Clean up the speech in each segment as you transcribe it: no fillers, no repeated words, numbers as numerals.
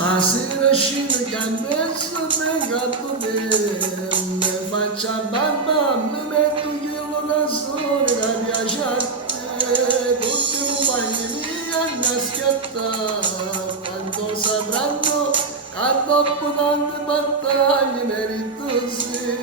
Stasera scendo che ha messo negato me faccia barba, mi metto io da sole che piace a te, tutti i compagni mi hanno schiattato, quando sapranno che dopo tante battaglie merito sì.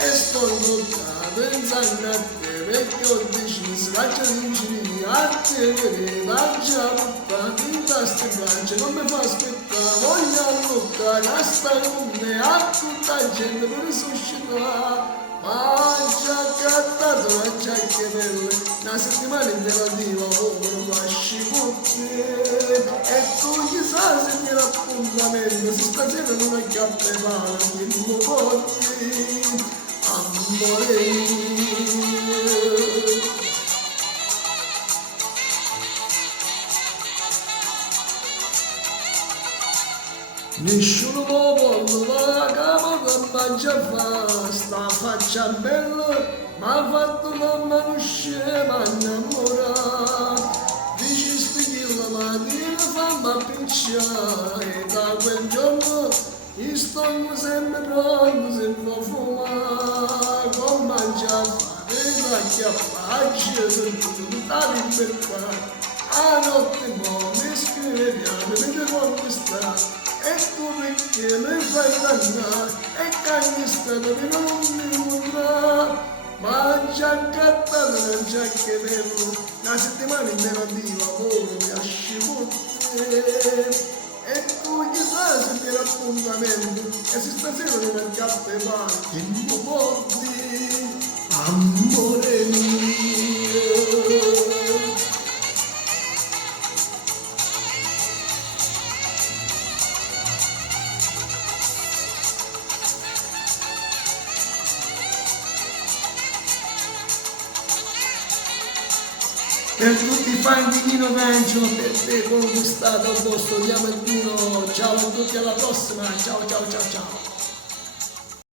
E sto toccato pensando a te perché ho deciso che ci vincere a te per la buttata in testa e braccia non mi fa aspettare voglio lottare a stare con me a tutta la gente per risuscitare ma ci ha cattato la giacca bella una settimana intera di lavoro lasci con te e tu chissà se mi l'appuntamento se stasera non acchiappevano che non porti amore mio. Nessuno può la capa che mangia fa, sta faccia bella, ma ha fatto mamma non uscire, ma innamorare. Dici sti la mattina fammi appicciare, e da quel giorno io sto sempre pronto, se può fumare, con mangia fare, da chiappacci, se tutta libertà. A notte mo mi scrive piano, mi devo conquistare. E tu perché mi fai dannare e che stato che non mi vorrà ma già accattato la giacca bella una settimana intera di lavoro mi ha scivolate e tu chissà se mi l'appuntamento e se stasera non acchiappa i mani che non porti amore mio. Per tutti i fan di Nino D'Angelo, per te conquistato il vostro diamantino, ciao a tutti alla prossima, ciao ciao ciao ciao.